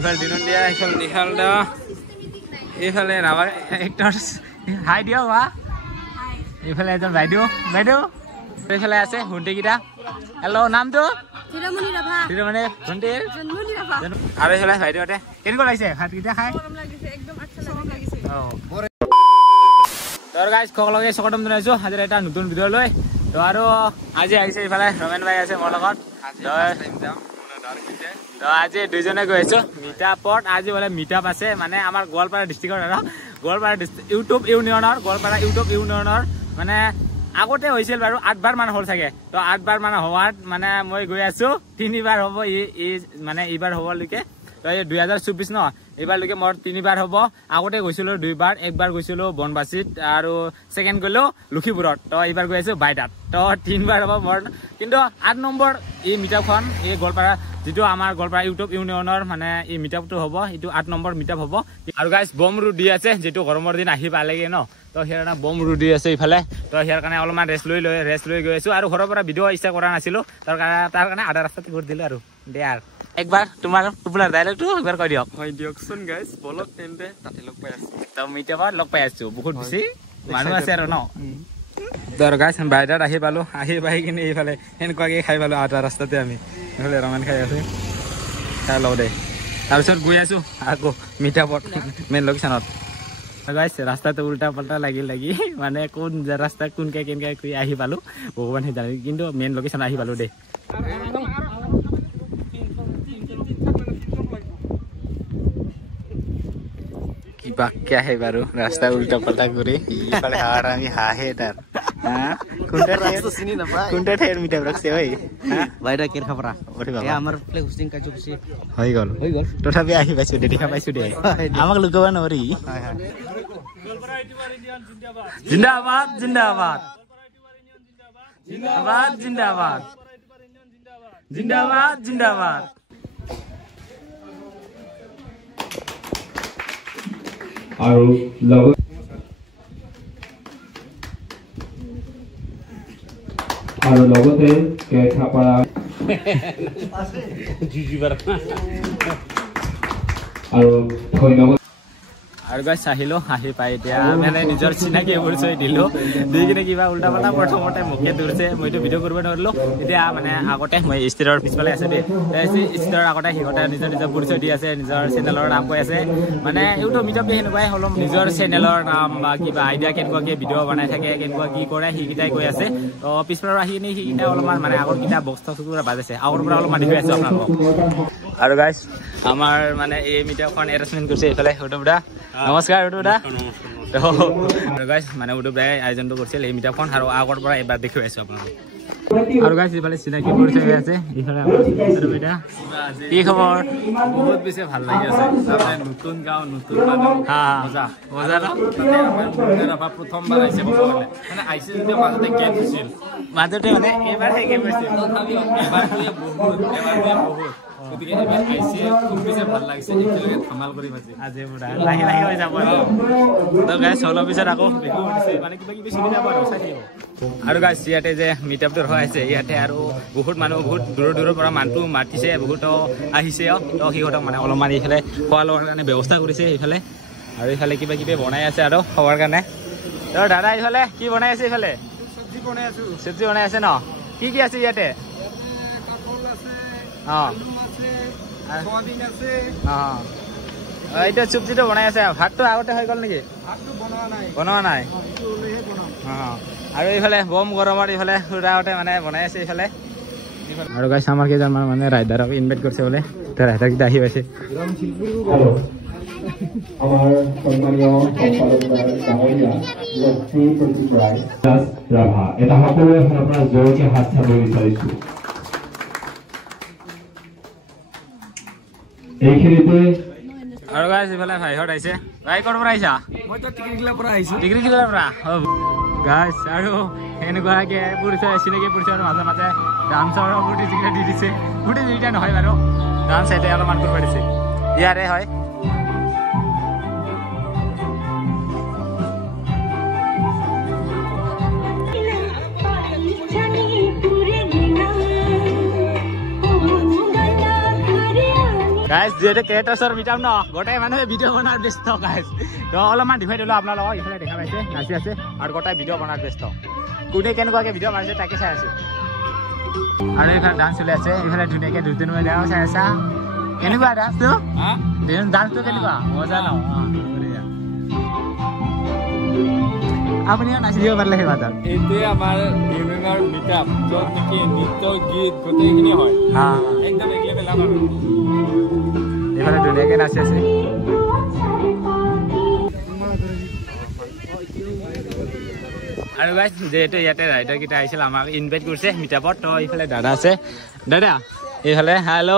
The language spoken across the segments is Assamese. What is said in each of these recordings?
ইফালে দিনুন দিয়া ইফালে নিহাল দা ইফালে ৰাভা এক্টৰছ হাই দিও বা ইফালে এজন বাইদেউ ইফালে আছে হুণ্টিকেইটা হেল্ল' নামটো চিৰমণি ৰাভা চিৰমণি হুণ্টিৰ জন্মনি ৰাভা আৰু ইফালে বাইদেউহঁতে কেনেকুৱা লাগিছে ভাতকেইটা খাই গৰম লাগিছে একদম আচ্ছা লাগিছে তোৰ গাইজ সকলোকে স্বাগতম জনাইছো আজিৰ এটা নতুন ভিডিঅ' লৈ তো আৰু আজি আহিছে ইফালে ৰমেন ভাই আছে মোৰ লগত তো আজি দুইজনে গৈ আছো মিটাপত আজি বোলে মিটাপ আছে মানে আমাৰ গোৱালপাৰা ডিষ্ট্ৰিক্টৰ আৰু গোৱালপাৰা ইউটিউব ইউনিয়নৰ মানে আগতে হৈছিল বাৰু 8 বাৰ মান হ'ল চাগে তো 8 বাৰ মান হোৱাত মানে মই গৈ আছো 3 বাৰ হ'ব মানে এইবাৰ হ'বলৈকে তো 2024 ন এইবাৰলৈকে মোৰ 3 বাৰ হ'ব আগতে গৈছিলো 2 বাৰ একবাৰ গৈছিলো বনবাসীত আৰু সেকেন্ড গলো লখিপুৰত তো এইবাৰ গৈ আছো বাইটাত তো 3 বাৰ হ'ব মোৰ কিন্তু 8 নম্বৰ এই মিটাপখন এই গোৱালপাৰা যেটো আমাৰ গোৱালপাৰা ইউটিউব ইউনিয়নৰ মানে এই মিটাপটো হ'ব এটো 8 নম্বৰ মিটাপ হ'ব আৰু গাইস বম ৰুডি আছে যেটো গৰমৰ দিন আহি পালেগে ন তো হেৰনা বম ৰুডি আছে ইফালে তো হেৰ কাৰণে অলমান ৰেষ্ট লৈ গৈ আছো আৰু ঘৰৰ পৰা ভিডিও ইচ্ছা কৰা নাছিলো তাৰ কাৰণে আধা ৰাস্তাতে কৰি দিলো আৰু দে আৰু একবাৰ তোমাৰ পপুলাৰ ডায়লগটো একবাৰ কৈ দিয়ক হয় দিয়কচোন গাইস বলক তেন্তে তাতে লগ পাই আছো তো মিটাপত লগ পাই আছো বহুত বেছি মানুহ আছে আৰু ন তোৰ গাইস বাইদাত আহি পাই কিনে এইফালে এনেকুৱাকে খাই পালো আধা ৰাস্তাতে আমি এইফালে ৰমেন খাই আছে খাই লওঁ দে তাৰপিছত গৈ আছো আকৌ মিটাপত মেইন লোকেশ্যনত গাইস ৰাস্তাটো উল্টা পাল্টা লাগি মানে কোন ৰাস্তা কোনকে কেনেকে আহি পালো ভগৱানে জানে কিন্তু মেইন লোকেশ্যন আহি পালো দে কিবাকে আহে বাৰু ৰাস্তা উল্টা পাল্টা কৰি ইফালে হাৱাৰ আমি হাঁহে তাৰ কোনটা ঠাইৰ মিটাপ ৰাখছে ঐ বাইৰা কেৰ খাবৰা এ আমাৰ প্লে হোষ্টিং কাৰ্যসূচী হৈ গ'ল তথাপি আহি পাইছো দে দেখা পাইছো দে আমাক লুকাব নোৱাৰি জিন্দাবাদ জিন্দাবাদ জিন্দাবাদ জিন্দাবাদ জিন্দাবাদ জিন্দাবাদ আৰু লগতে কেঠাপাৰা আৰু ধন্যবাদ আৰু গাইছ আহিলো আহি পাই এতিয়া মানে নিজৰ চিনাকি পৰিচয় দিলো দি কিনে কিবা উল্টা পাল্টা প্ৰথমতে মোকে দৌৰিছে মইতো ভিডিঅ' কৰিব নোৱাৰিলো এতিয়া মানে আগতে মই ষ্টেৰৰ পিছফালে আছে দেই ষ্টেৰৰ আগতে সিহঁতে নিজৰ পৰিচয় দি আছে নিজৰ চেনেলৰ নাম কৈ আছে মানে ইউটিউব মিটাপে সেনেকুৱাই অলপ নিজৰ চেনেলৰ নাম বা কিবা আইডিয়া কেনেকুৱাকে ভিডিঅ' বনাই থাকে কেনেকুৱা কি কৰে সেইকেইটাই কৈ আছে তো পিছফালৰ আহি কিনে সেইকেইটা অলপমান মানে আগৰ কেইটা বক্স চক্সবোৰ বাজিছে আগৰ পৰা অলপমান দেখুৱাই আছো আপোনালোকক আৰু গাইছ আমাৰ মানে এই মিটাপখন এৰেঞ্জমেণ্ট কৰিছে এইফালে উদুবদা নমস্কাৰ উদুবদা গাইছ মানে উদুবদাই আয়োজনটো কৰিছিল এই মিটাপখন আৰু আগৰ পৰা এবাৰ দেখুৱাই আছো আপোনালোকক আৰু গাইছ এইফালে চিনাকি পৰিচয় হৈ আছে এইফালে উদুবদা কি খবৰ বহুত বেছি ভাল লাগি আছে তাতে নতুন গাঁও নতুন মানুহ মজা আমাৰ প্ৰথমবাৰ আহিছে ক'ব গ'লে মানে আহিছে যদিও মাজতে গেপ হৈছিল মাজতে মানে এবাৰহে গেপ হৈছিল এবাৰটোৱে বহুত গতিকে এবাৰ আহিছে খুব বেছি ভাল লাগিছে একেলগে ধামাল কৰি পাইছে আজি পুৰা লাহে লাহে হৈ যাব তো গাইছ অলপ পিছত আকৌ বিহু উঠিছে মানে কিবা কিবি চলি যাব আৰু চাই থাকিব আৰু গাইছ ইয়াতে যে মিটাপটো হৈ আছে ইয়াতে আৰু বহুত মানুহ বহুত দূৰৰ পৰা মানুহটো মাতিছে বহুত আহিছে তো সিহঁতক মানে অলপমান এইফালে খোৱা লোৱাৰ কাৰণে ব্যৱস্থা কৰিছে এইফালে আৰু এইফালে কিবা কিবি বনাই আছে আৰু খোৱাৰ কাৰণে তো দাদা এইফালে কি বনাই আছে এইফালে চব্জি বনাই আছে ন কি আছে ইয়াতে এইটো চব্জিটো বনাই আছে ভাতটো আগতে হৈ গ'ল নেকি বনোৱা নাই আৰু এইফালে বম গৰমত এইফালে সুৰাহতে মানে বনাই আছে এইফালে আৰু গাইছ আমাৰ কেইজনমান মানে ৰাইডাৰক ইনভাইট কৰিছে বোলে ৰাইডাৰকেইটা আহি পাইছে আমাৰ সন্মানীয় ডাঙৰীয়া লক্ষ্মী প্ৰতীক ৰাভা এটা সকলোৱে আপোনাৰ জোৰকে হাত চাব বিচাৰিছো এইখিনিতে আৰু গাইছ এইফালে ভাইহঁত আহিছে ভাই ক'ৰ পৰা আহিছা মইতো টিকৰিকিলাৰ পৰা আহিছো টিকৰিকিলাৰ পৰা গাইছ আৰু এনেকুৱাকে পৰিচয় চিনাকি পৰিচয়ৰ মাজে মাজে ডান্সৰ প্ৰতিযোগিতা দি দিছে প্ৰতিযোগিতা নহয় বাৰু ডান্স ইয়াতে অলপমান কৰিব দিছে ইয়াৰে হয় গাইজ যিহেতু ক্ৰিয়েটৰ্ছৰ মিটাপ ন গোটেই মানুহে ভিডিঅ' বনোৱাৰ ব্যস্ত গাইজ তো অলপমান দেখুৱাই দিলোঁ আপোনালোকক ইফালে দেখা পাইছে নাচি আছে আৰু গোটেই ভিডিঅ' বনোৱাৰ ব্যস্ত কোনে কেনেকুৱাকৈ ভিডিঅ' মাৰিছে তাকে চাই আছে আৰু এইফালে ডান্স চলি আছে এইফালে ধুনীয়াকৈ দুদিন দেখাও চাই আছা কেনেকুৱা ডান্সটো ডান্সটো কেনেকুৱা মজা ন আপুনিও নাচি দিব পাৰিলে সেই বাটত এইটোৱে আমাৰ ইউনিয়নৰ মিটাপ য'ত নেকি নৃত্য গীত গোটেইখিনি হয় একদম এগিয়ে পেলাম আৰু এইফালে ধুনীয়াকৈ নাচি আছে আৰু গাইজ যিহেতু ইয়াতে ৰাইডাৰকেইটা আহিছিল আমাক ইনভাইট কৰিছে মিটাপত তো এইফালে দাদা আছে দাদা এইফালে হেল্ল'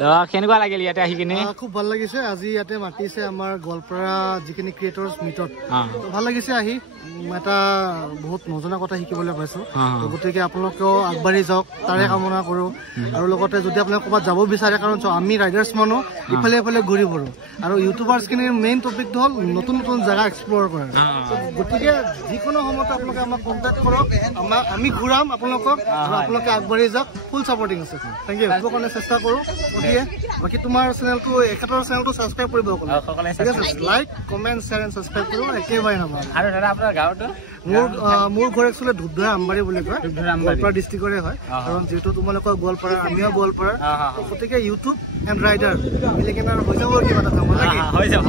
তো কেনেকুৱা লাগিল ইয়াতে আহি কিনে খুব ভাল লাগিছে আজি ইয়াতে মাতিছে আমাৰ গোৱালপাৰা যিখিনি ক্ৰিয়েটৰ্ছ মিটত ভাল লাগিছে আহি এটা বহুত নজনা কথা শিকিবলৈ পাইছো গতিকে আপোনালোকেও আগবাঢ়ি যাওক তাৰে কামনা কৰোঁ আৰু লগতে যদি আপোনালোকে ক'ৰবাত যাব বিচাৰে কাৰণ আমি ৰাইডাৰ্ছ মানুহ ইফালে ইফালে ঘূৰি ফুৰোঁ আৰু ইউটিউবাৰ্ছখিনিৰ মেইন টপিকটো হ'ল নতুন নতুন জেগা এক্সপ্ল'ৰ কৰা গতিকে যিকোনো সময়তে আপোনালোকে আমাক কণ্টেক্ট কৰক আমি ঘূৰাম আপোনালোকক আৰু আপোনালোকে আগবাঢ়ি যাওক ফুল ছাপৰ্টিং আছে থেংক ইউ সেইটো কাৰণে চেষ্টা কৰোঁ গতিকে বাকী তোমাৰ চেনেলটো এখেতৰ চেনেলটো ছাবস্ক্ৰাইব কৰিব ঠিক আছে like comment share and subscribe কৰিব একেবাৰে নাপাব আৰু দাদা আপোনাৰ গাঁৱতো মোৰ ঘৰ একচুৱেলি ধূপধৰা আমবাৰী বুলি কয় গোৱালপাৰা ডিষ্ট্ৰিক্টৰে হয় কাৰণ যিহেতু তোমালোকৰ গোৱালপাৰা আমিও গোৱালপাৰা গতিকে ইউটিউব এণ্ড ৰাইডাৰ মিলি কিনে হৈ যাব কিবা এটা হৈ যাব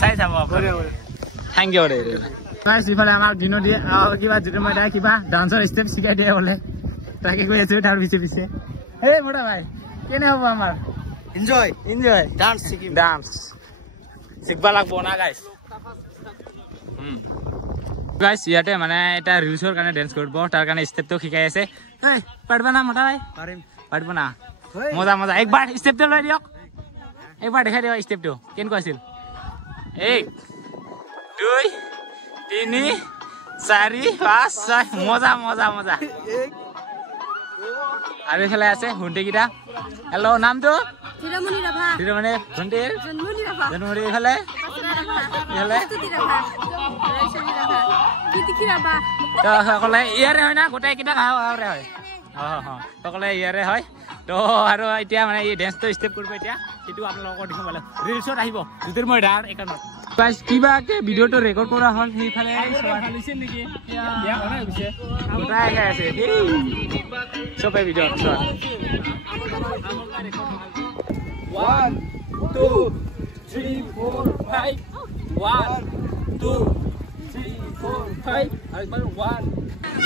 চাই যাব থেংক ইউ ইফালে আমাক দিনো দিয়ে কিবা যিটো মই কিবা ডান্সৰ ষ্টেপ শিকাই দিয়ে বোলে তাকে কৈ আছো তাৰ পিছে পিছে এই মোটা ভাই কেনে হ'ব আমাৰ এনজয় ডান্স শিকিম ডান্স শিকবা লাগব না গাইজ গাইজ ইয়াতে মানে এটা ৰিলছৰ কাৰণে ডেন্স কৰিব তাৰ কাৰণে ষ্টেপটো শিকাই আছে পাৰিবা না মোটা ভাই পাৰিব না মজা মজা একবাৰ ষ্টেপটো লৈ দিয়ক একবাৰ দেখাই দিয়ক ষ্টেপটো কেনেকুৱা আছিল 1 2 3 4 5 6 মজা মজা মজা আৰু এইফালে আছে ভণ্টিকেইটা হেল্ল' নামটো হিৰমণি ভণ্টিৰ জন্মনি এইফালে সকলে ইয়াৰে হয় না গোটেইকেইটা গাঁৱৰে হয় সকলে ইয়াৰে হয় তো আৰু এতিয়া মানে এই ডেন্সটো ষ্টেপ কৰিব এতিয়া সেইটো আপোনালোকৰ দেখিব পালে ৰিলছত আহিব যিটোৰ মই ডাৰ একাউণ্টত কিবাকে ভিডিঅ'টো ৰেকৰ্ড কৰা হ'ল সেইফালে নেকি আছে চবে ভিডিঅ' 1 2 3 4 5 1 2 3 4 5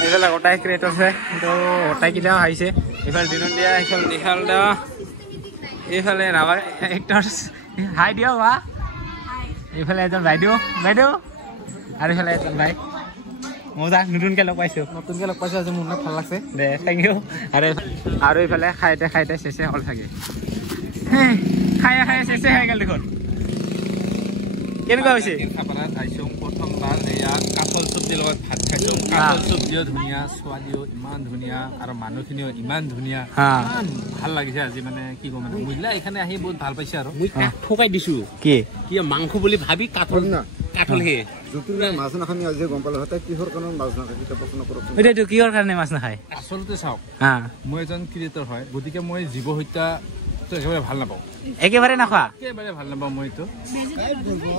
এইফালে গোটাই ক্ৰিয়েট আছে তো গোটাইকেইটাও আহিছে এইফালে দিনত দিয়া এইফালে নিশাল দা এইফালে ৰাভা এক্টৰ্ছ হাই দিয়া বা এইফালে এজন বাইদেউ আৰু এইফালে এজন ভাই মজা নতুনকৈ লগ পাইছোঁ আজি মোৰ ভাল লাগছে দে থেংক ইউ আৰু এইফালে খাইতে চেচে হ'ল চাগে খাই চেচে হৈ গ'ল দেখোন কেনেকুৱা হৈছে প্ৰথমবাৰ এয়া কাপল চব্জিৰ লগত ভাত খাইছোঁ কাপল চব্জিও ধুনীয়া ছোৱালীও ইমান ধুনীয়া আৰু মানুহখিনিও ইমান ধুনীয়া ইমান ভাল লাগিছে আজি মানে কি ক'ম মানে মহিলা এইখানে আহি বহুত ভাল পাইছে আৰু মই ঠকাই দিছোঁ কি মাংস বুলি ভাবি কাঠল হে মাছ নাখানি আজি গম পালো কিহৰ কাৰণে মাছ নাখায় প্ৰশ্ন কৰক এতিয়াতো কিহৰ কাৰণে মাছ নাখায় আচলতে চাওক মই এজন ক্ৰিয়েটৰ হয় গতিকে মই জীৱ হত্যা একেবাৰে ভাল নাপাওঁ একেবাৰে নাখোৱা একেবাৰে ভাল নাপাওঁ মই এইটো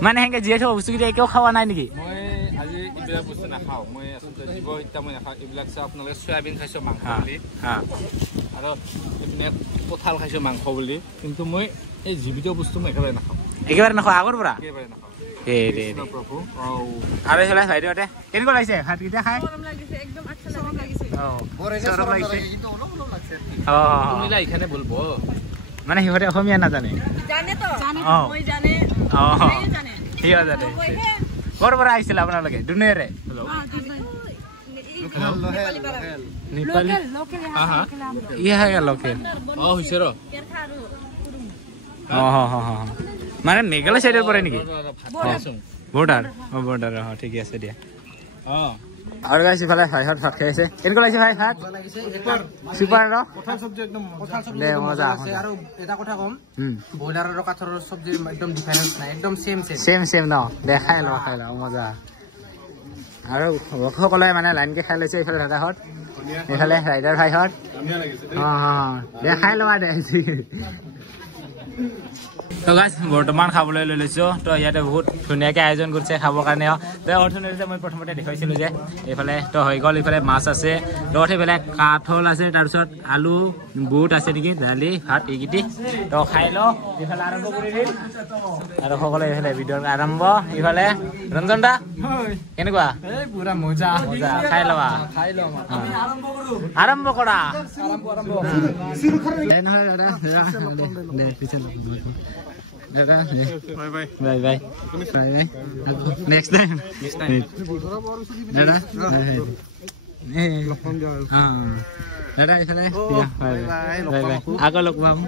মানে সেনেকে জীয়াই থোৱা বস্তুকেইটা একেও খোৱা নাই নেকি মই আজি এইবিলাক বস্তু নাখাওঁ মই আচলতে জীৱ হত্যা মই নাখাওঁ এইবিলাক চাওঁ আপোনালোকে চয়াবিন খাইছোঁ মাংস বুলি আৰু এইপিনে কঁঠাল খাইছোঁ মাংস বুলি কিন্তু মই এই জীৱিত বস্তু মই একেবাৰে নাখাওঁ আগৰ পৰা একেবাৰে নাখাওঁ প্ৰভু আৰু এইফালে বাইদেউহঁতে কেনেকুৱা লাগিছে ভাতকেইটা খাই এইখানে বলবো মানে সিহঁতে অসমীয়া নাজানে ক'ৰ পৰা আহিছিল আপোনালোকে দুনিয়াৰে মানে মেঘালয় চাইডৰ পৰা নেকি বৰ্ডাৰ ঠিকে আছে দিয়া আৰু গাইছ ইফালে ভাইহঁত ভাত খাই আছে কেনেকুৱা লাগিছে ভাই ভাত চুপাৰ ন দে মজা আৰু এটা কথা কম ব্ৰইলাৰ আৰু কাঠৰ চব্জি একদম ডিফাৰেন্স নাই একদম চেম ন দে খাই ল মজা আৰু সকলোৱে মানে লাইনকে খাই লৈছে এইফালে দাদাহঁত এইফালে ৰাইডাৰ ভাইহঁত দে খাই লোৱা দে তো গাইজ বৰ্তমান খাবলৈ লৈ লৈছোঁ তো ইয়াতে বহুত ধুনীয়াকৈ আয়োজন কৰিছে খাবৰ কাৰণে তো অৰ্থনীতি মই প্ৰথমতে দেখুৱাইছিলোঁ যে এইফালে তো হৈ গ'ল এইফালে মাছ আছে লগত সেইফালে কাঠল আছে তাৰপিছত আলু বুট আছে নেকি দালি ভাত এইকেইটি তো খাই লওঁ এইফালে আৰম্ভ কৰি দিম আৰু সকলোৱে এইফালে ভিডিঅ'ৰ আৰম্ভ এইফালে ৰঞ্জন দা কেনেকুৱা পুৰা মজা মজা খাই ল'বা খাই লওঁ আৰম্ভ কৰা Bye bye. Next time. Dadah. Dadah ikhlas. Bye bye. Aku lok bang.